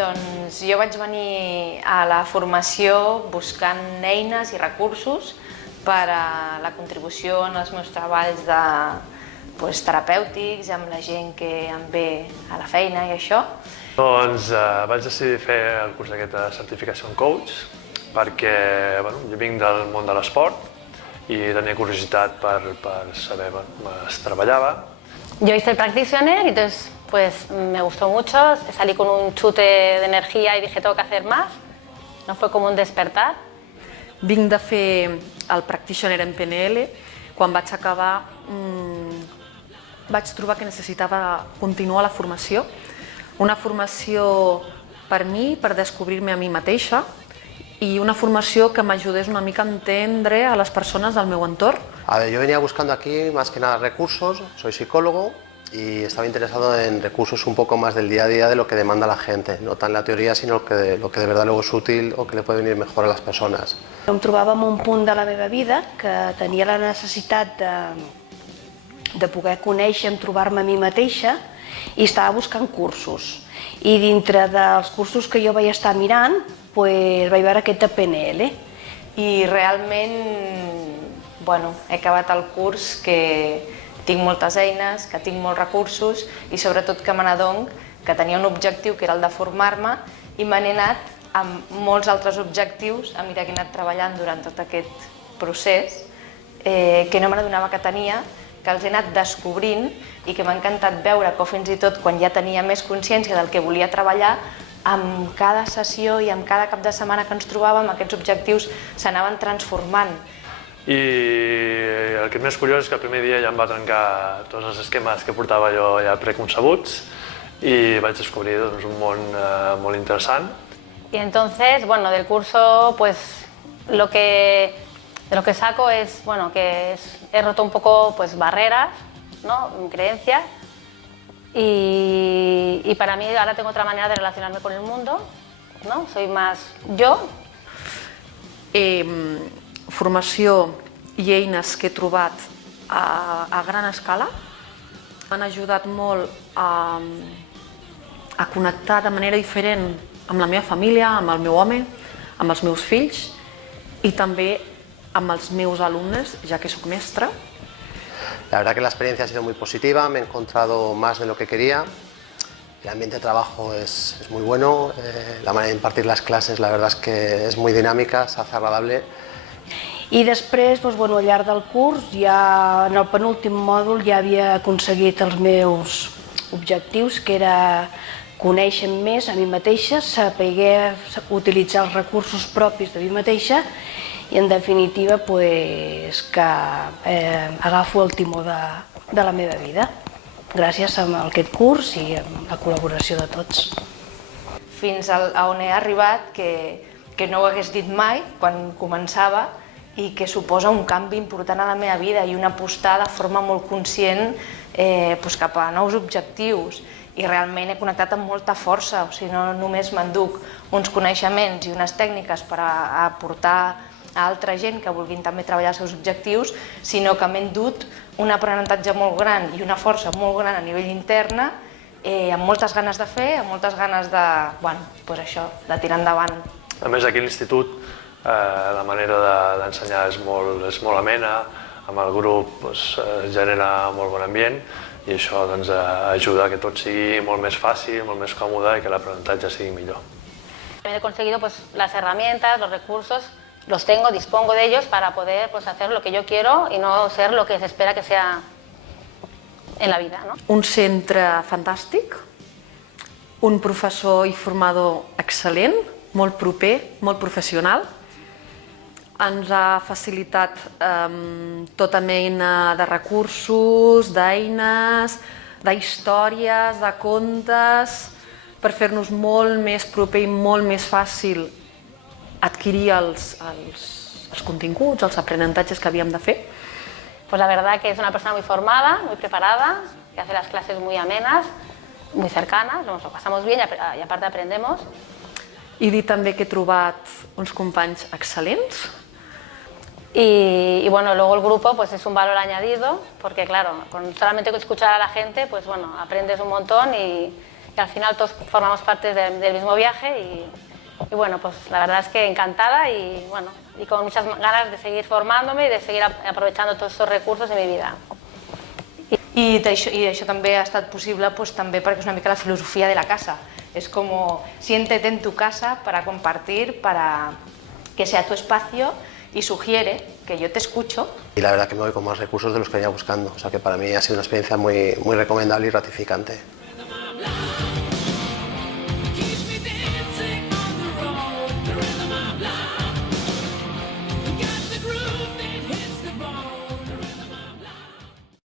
Doncs jo vaig venir a la formació buscant eines i recursos per a la contribució en els meus treballs terapèutics, amb la gent que em ve a la feina i això. Doncs vaig decidir fer el curs d'aquesta certificació en coach perquè jo vinc del món de l'esport i tenia curiositat per saber com es treballava. Yo hice el practitioner y entonces me gustó mucho, salí con un chute de energía y dije tengo que hacer más, no fue como un despertar. Vinc de fer el practitioner en PNL, quan vaig acabar vaig trobar que necessitava continuar la formació, una formació per mi, per descobrir-me a mi mateixa, y una formació que m'ajudés una mica a entendre a les persones del meu entorn. A ver, yo venía buscando aquí más que nada recursos, soy psicólogo y estaba interesado en recursos un poco más del día a día de lo que demanda la gente, no tan la teoría, sino lo que de verdad luego es útil o que le puede venir mejor a les persones. Em trobava en un punt de la meva vida que tenia la necessitat de poder conèixer, trobar-me a mi mateixa i estava buscant cursos. I dintre dels cursos que jo vaig estar mirant, vaig veure aquest de PNL. I realment he acabat el curs que tinc moltes eines, que tinc molts recursos i sobretot que me n'adono que tenia un objectiu que era el de formar-me i me n'he anat amb molts altres objectius a mesura que he anat treballant durant tot aquest procés que no me n'adonava que tenia, que els he anat descobrint i que m'ha encantat veure que fins i tot quan ja tenia més consciència del que volia treballar, amb cada sessió i amb cada cap de setmana que ens trobàvem aquests objectius s'anaven transformant. I el que és més curiós és que el primer dia ja em va trencar tots els esquemes que portava jo ja preconcebuts i vaig descobrir un món molt interessant. Y entonces, del curso, lo que saco es, que he roto un poco barreras, ¿no? Creencias, y para mí ahora tengo otra manera de relacionarme con el mundo, ¿no? Soy más yo. Formació i eines que he trobat a gran escala m'han ajudat molt a connectar de manera diferent amb la meva família, amb el meu home, amb els meus fills i també amb els meus alumnes, ja que soc mestra. La verdad que la experiencia ha sido muy positiva, me he encontrado más de lo que quería. El ambiente de trabajo es muy bueno, la manera de impartir las clases la verdad es que es muy dinámica, se hace agradable. I després, al llarg del curs, ja en el penúltim mòdul ja havia aconseguit els meus objectius, que era conèixer més a mi mateixa, saber utilitzar els recursos propis de mi mateixa i, en definitiva, que agafo el timó de la meva vida, gràcies a aquest curs i a la col·laboració de tots. Fins a on he arribat, que no ho hagués dit mai quan començava, i que suposa un canvi important a la meva vida i una apostar de forma molt conscient cap a nous objectius. I realment he connectat amb molta força, o sigui, no només m'enduc uns coneixements i unes tècniques per aportar a altra gent que vulguin també treballar els seus objectius, sinó que m'he endut un aprenentatge molt gran i una força molt gran a nivell interna, amb moltes ganes de fer, amb moltes ganes de tirar endavant. A més, aquí a l'institut la manera d'ensenyar és molt amena, amb el grup genera molt bon ambient i això ajuda a que tot sigui molt més fàcil, molt més còmode i que l'aprenentatge sigui millor. He conseguido las herramientas, los recursos, los tengo, dispongo de ellos para poder hacer lo que yo quiero y no ser lo que se espera que sea en la vida, ¿no? Un centre fantàstic, un professor i formador excel·lent, molt proper, molt professional. Ens ha facilitat tota mena de recursos, d'eines, d'històries, de contes, per fer-nos molt més proper i molt més fàcil adquirir els continguts, els aprenentatges que havíem de fer. Pues la verdad que es una persona muy formada, muy preparada, que hace las clases muy amenas, muy cercanas, nos lo pasamos bien y aparte aprendemos. I dir també que he trobat uns companys excel·lents. Y luego el grupo es un valor añadido, porque claro, con solamente escuchar a la gente, aprendes un montón y que al final todos formamos parte del mismo viaje y bueno, pues la verdad es que encantada y bueno, y con muchas ganas de seguir formándome y de seguir aprovechando todos estos recursos en mi vida. I això també ha estat possible pues, també perquè és una mica la filosofia de la casa. Es como siéntete en tu casa para compartir, para que sea tu espacio y sugiere que yo te escucho. Y la verdad que me voy con más recursos de los que venía buscando, o sea que para mí ha sido una experiencia muy recomendable y gratificante.